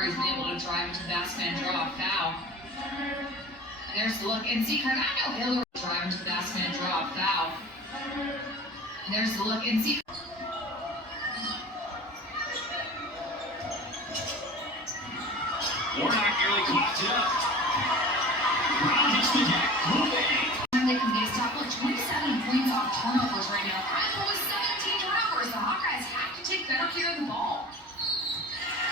Hillary's been able to drive into the basket and draw a foul. And there's the look, and see, Cardano Hillary drive into the basket and draw a foul. And there's the look, and see. Warnock nearly clocked it up. Brown hits the deck. They can get a top like 27 points off turnovers right now. Iowa with 17 turnovers. The Hawkeyes have to take better care of the ball.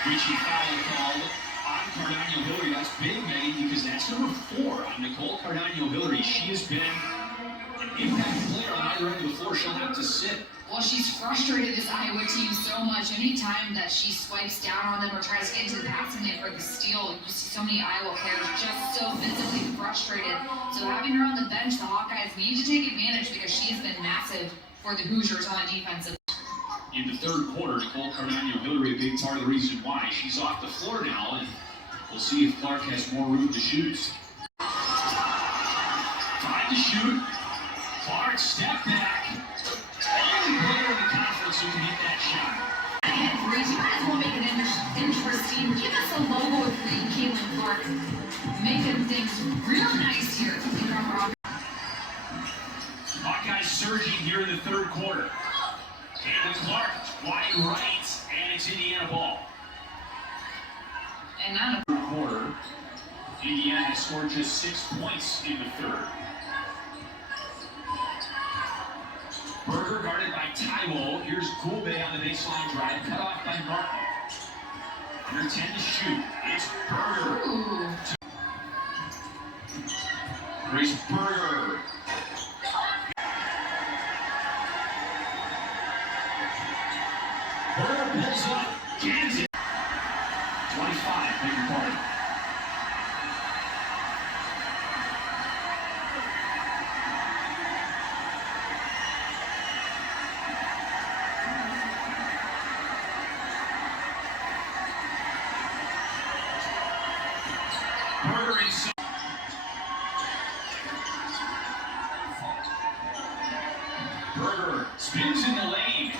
Richie foul called on Cardano Hillary. That's big, Megan, because that's number 4 on Nicole Cardano Hillary. She has been an impact player on either end of the floor. She'll have to sit. Well, she's frustrated this Iowa team so much. Anytime that she swipes down on them or tries to get into the passing lane for the steal, you see so many Iowa players just so visibly frustrated. So having her on the bench, the Hawkeyes need to take advantage because she has been massive for the Hoosiers on defense. In the third quarter, Nicole Cardano Hillary, a big part of the reason why. She's off the floor now, and we'll see if Clark has more room to shoot. 5 to shoot. Clark, step back. Only player in the conference who can hit that shot. You might as well make it interesting. Give us a logo with Caitlin Clark. Making things real nice here. Hawkeyes surging here in the third quarter. Caitlin Clark, wide right, and it's Indiana ball. And now third quarter, Indiana has scored just 6 points in the third. Berger guarded by Taiwo. Here's Goulbe on the baseline drive, cut off by Martin. Under 10 to shoot. It's Berger. Ooh. Grace Berger. Berger pulls up, jams it. 25, big party. Berger is Berger spins in the lane.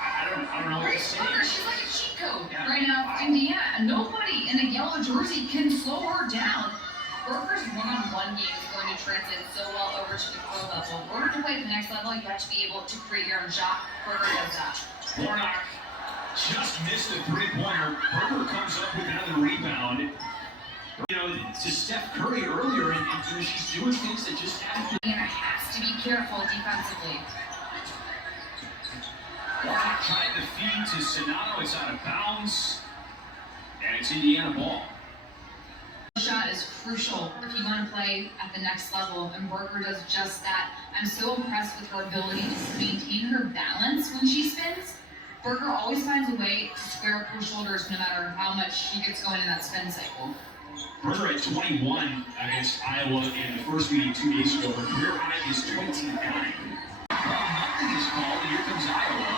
I don't know what to say. She's like a cheat code right now. Indiana, nobody in a yellow jersey can slow her down. Berger's one-on-one game is going to transit so well over to the pro level. In order to play at the next level, you have to be able to create your own shot. Berger does that. Warnock just missed a three-pointer. Berger comes up with another rebound. You know, to Steph Curry earlier, and you know, she's doing things that just haven't been. Indiana has to be careful defensively. Warnock tried the feed to Sonato. It's out of bounds, and it's Indiana ball. Shot is crucial if you want to play at the next level, and Berger does just that. I'm so impressed with her ability to maintain her balance when she spins. Berger always finds a way to square up her shoulders no matter how much she gets going in that spin cycle. Berger at 21 against Iowa in the first meeting 2 days ago. Her career high is 29. Well, nothing is called, and here comes Iowa.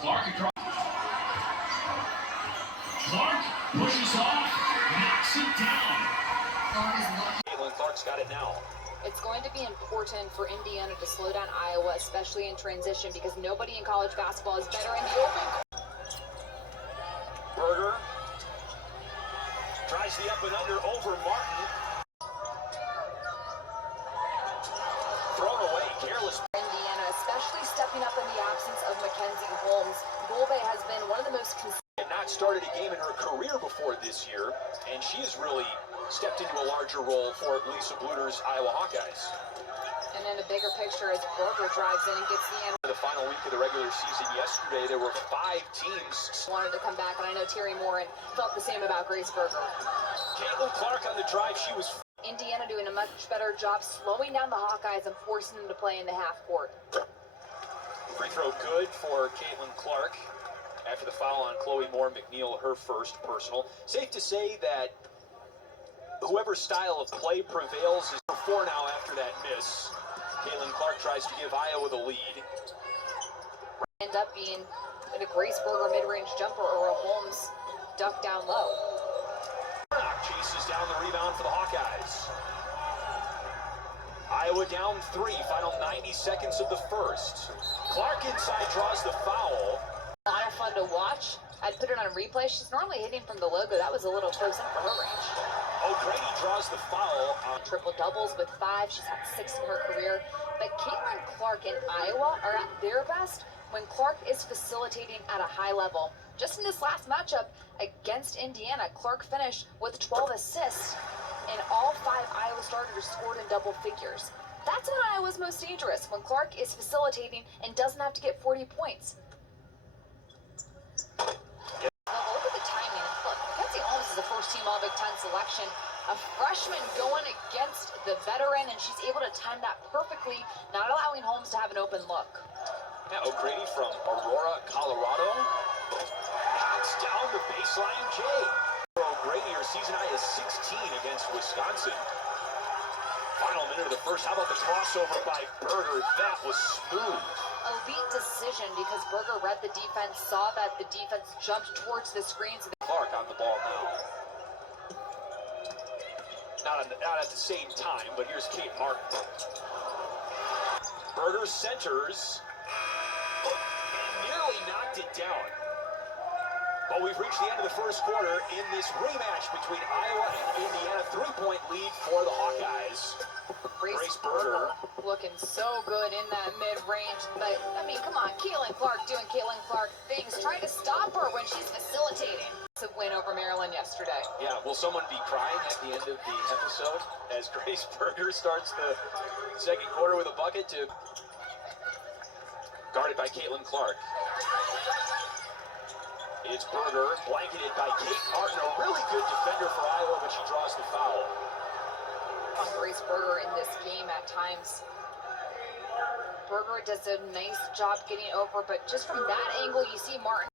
Clark across. Clark pushes off, knocks it down. Clark is lucky. Caitlin Clark's got it now. It's going to be important for Indiana to slow down Iowa, especially in transition, because nobody in college basketball is better in the open. Berger tries the up and under over Martin. Thrown away, careless. Indiana, especially stepping up in the absence of Mackenzie Holmes. Goulbe has been one of the most consistent. Had not started a game in her career before this year, and she has really stepped into a larger role for Lisa Bluter's Iowa Hawkeyes. And in a bigger picture, as Berger drives in and gets the end. For the final week of the regular season yesterday, there were 5 teams Wanted to come back, and I know Terry Morin felt the same about Grace Berger. Caitlin Clark on the drive. She was Indiana doing a much better job slowing down the Hawkeyes and forcing them to play in the half court. free throw good for Caitlin Clark after the foul on Chloe Moore McNeil, her first personal. Safe to say that whoever style of play prevails is 4 now after that miss. Caitlin Clark tries to give Iowa the lead. End up being a Grace Berger mid-range jumper or a Holmes duck down low. Chases down the rebound for the Hawkeyes. Iowa Iowa down 3, final 90 seconds of the first. Clark inside draws the foul. A lot of fun to watch. I'd put it on a replay. She's normally hitting from the logo. That was a little close in for her range. O'Grady draws the foul. Triple doubles with 5. She's had 6 in her career. But Caitlin Clark and Iowa are at their best when Clark is facilitating at a high level. Just in this last matchup against Indiana, Clark finished with 12 assists, and all 5 Iowa starters scored in double figures. That's when Iowa's most dangerous, when Clark is facilitating and doesn't have to get 40 points. Look at the timing. Look, Mackenzie Holmes is a first-team All-Big Ten selection. A freshman going against the veteran, and she's able to time that perfectly, not allowing Holmes to have an open look. Yeah, O'Grady from Aurora, Colorado. Knocks down the baseline J. O'Grady, her season high is 16 against Wisconsin. Final minute of the first. How about the crossover by Berger? That was smooth. Elite decision because Berger read the defense, saw that the defense jumped towards the screens. Clark on the ball now. Not at the same time, but here's Kate Martin. Berger centers and nearly knocked it down. But we've reached the end of the first quarter in this rematch between Iowa and Indiana. 3-point lead for the Hawkeyes. Grace Berger looking so good in that mid-range, but I mean, come on, Caitlin Clark doing Caitlin Clark things, trying to stop her when she's facilitating. It's a win over Maryland yesterday. Yeah, will someone be crying at the end of the episode as Grace Berger starts the second quarter with a bucket to guarded by Caitlin Clark. It's Berger, blanketed by Kate Martin, a really good defender for Iowa, but she draws the foul. On Grace Berger in this game at times. Berger does a nice job getting over, but just from that angle, you see Martin.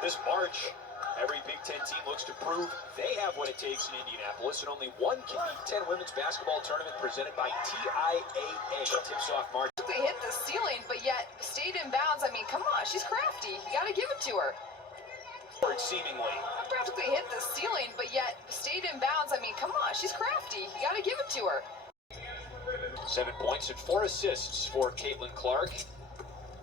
This March, every Big Ten team looks to prove they have what it takes in Indianapolis, and only one Big Ten women's basketball tournament presented by TIAA tips off March. They hit the ceiling, but yet stayed in bounds. I mean, come on, she's crafty. You got to give it to her. Seemingly. Practically hit the ceiling, but yet stayed in bounds. I mean, come on, she's crafty. You got to give it to her. 7 points and 4 assists for Caitlin Clark.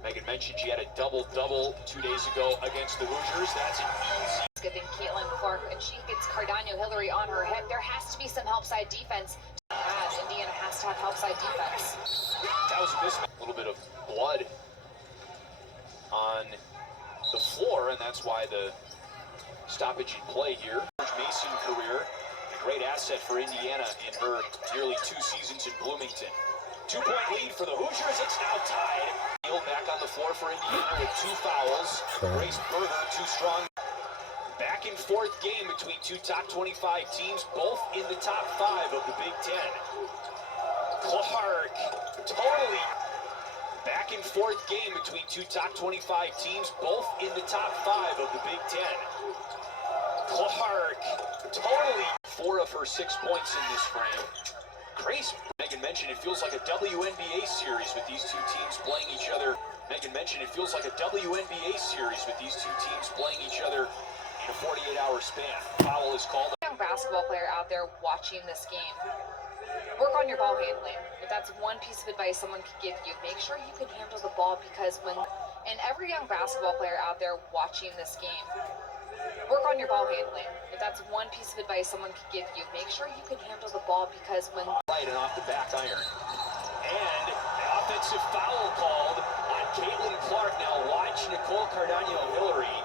Megan mentioned she had a double-double 2 days ago against the Hoosiers. That's an easy. Good than Caitlin Clark, and she gets Cardano Hillary on her head. There has to be some help side defense. Indiana has to have help side defense. That was a mismatch. A little bit of blood on the floor, and that's why the stoppage in play here. Mason career, a great asset for Indiana in her nearly 2 seasons in Bloomington. 2-point lead for the Hoosiers. It's now tied. Neal back on the floor for Indiana with 2 fouls. Grace Berger, 2 strong. Back and forth game between 2 top 25 teams, both in the top 5 of the Big Ten. Clark, totally. Back and forth game between 2 top 25 teams, both in the top 5 of the Big Ten. Clark, totally. 4 of her 6 points in this frame. Grace, Megan mentioned it feels like a WNBA series with these 2 teams playing each other. Megan mentioned it feels like a WNBA series with these 2 teams playing each other in a 48-hour span. Foul is called. Young basketball player out there watching this game, work on your ball handling. If that's one piece of advice someone could give you, make sure you can handle the ball, because when, and every young basketball player out there watching this game, work on your ball handling. If that's one piece of advice someone could give you, make sure you can handle the ball, because when... Right and off the back iron. And an offensive foul called on Caitlin Clark. Now watch Nicole Cardano-Hillary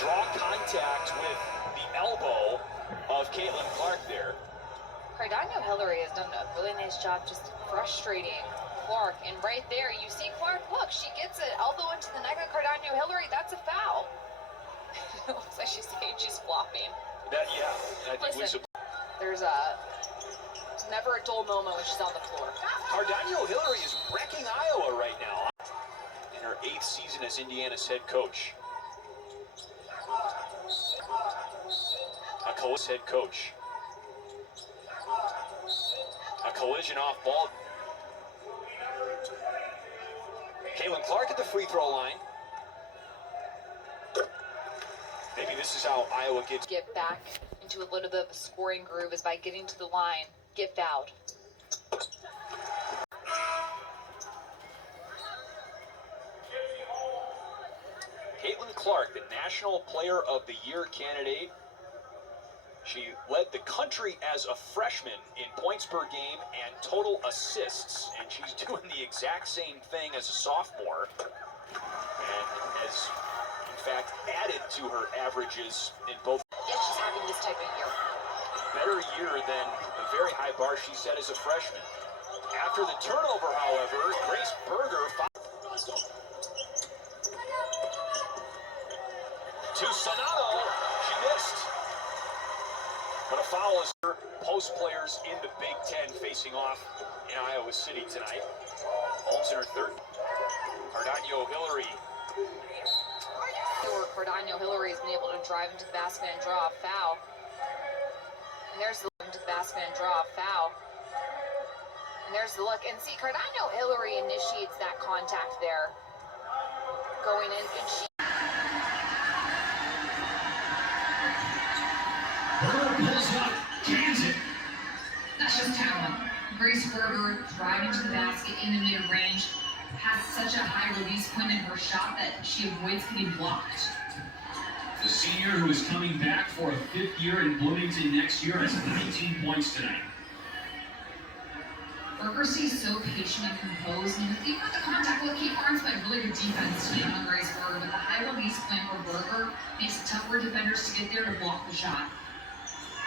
draw contact with the elbow of Caitlin Clark there. Cardano Hillary has done a really nice job just frustrating Clark. And right there, you see Clark, look, she gets an elbow into the neck of Cardano Hillary. That's a foul. It looks like she's saying she's flopping. I think Listen, there's never a dull moment when she's on the floor. Cardano Hillary is wrecking Iowa right now. In her 8th season as Indiana's head coach. Head coach. A collision off ball. Caitlin Clark at the free throw line. Maybe this is how Iowa gets. Get back into a little bit of a scoring groove is by getting to the line, get fouled. Clark, the National Player of the Year candidate. She led the country as a freshman in points per game and total assists, and she's doing the exact same thing as a sophomore, and has, in fact, added to her averages in both. Yet she's having this type of year. Better year than the very high bar she set as a freshman. After the turnover, however, Grace Berger to Sonato, she missed. But a foul is her. Post players in the Big Ten facing off in Iowa City tonight. Holmes in her third. Cardano Hillary. Cardano Hillary has been able to drive into the basket and draw a foul. And there's the look into the basket and draw a foul. And there's the look. And see, Cardano Hillary initiates that contact there. Going in, and she. Berger pulls up, cans it. That's just talent. Grace Berger driving to the basket in the mid-range has such a high release point in her shot that she avoids getting blocked. The senior, who is coming back for a 5th year in Bloomington next year, has 19 points tonight. Berger stays so patient and composed, and even with the contact, look, Kate Barnes played really good defense tonight on Grace Berger, but the high release point for Berger makes it tough for defenders to get there to block the shot.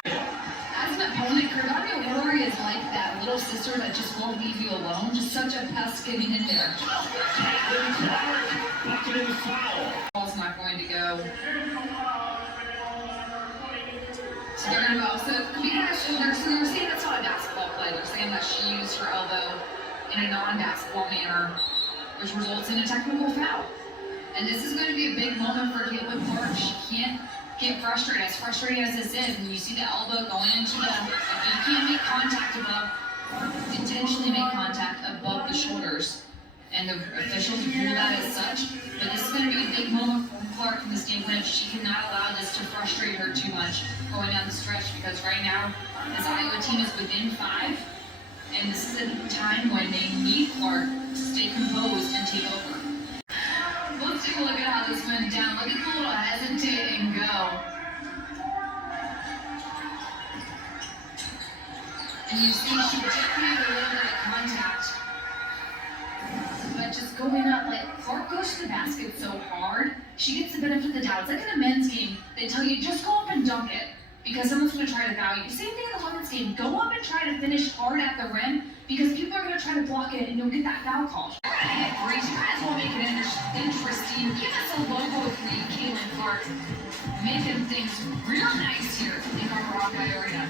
As an opponent, Cardano Hillary is like that little sister that just won't leave you alone. Just such a pest getting in there. Caitlin Clark, bucket in the foul. Ball's not going to go. So they're going to go. So they're saying that's not a basketball play. They're saying that she used her elbow in a non-basketball manner, which results in a technical foul. And this is going to be a big moment for Caitlin Clark. She can't get frustrated, as frustrating as this is, and you see the elbow going into the, if you can't make contact above, intentionally make contact above the shoulders, and the officials rule that as such, but this is going to be a big moment for Clark from the standpoint of she cannot allow this to frustrate her too much going down the stretch, because right now, this Iowa team is within 5, and this is a time when they need Clark to stay composed and take over. Let's take a look at how this went down. Look at the little hesitate and go. And you see she did create a little bit of contact. But just going up, like, Clark goes to the basket so hard, she gets the benefit of the doubt. It's like in a men's game, they tell you, just go up and dunk it, because someone's going to try to foul you. Same thing in the women's game. Go up and try to finish hard at the rim, because people are going to try to block it, and you'll get that foul call. Great, you guys will make it interesting. Give us a logo for you, Caitlin Clark. Making things real nice here in our Rockeye Arena.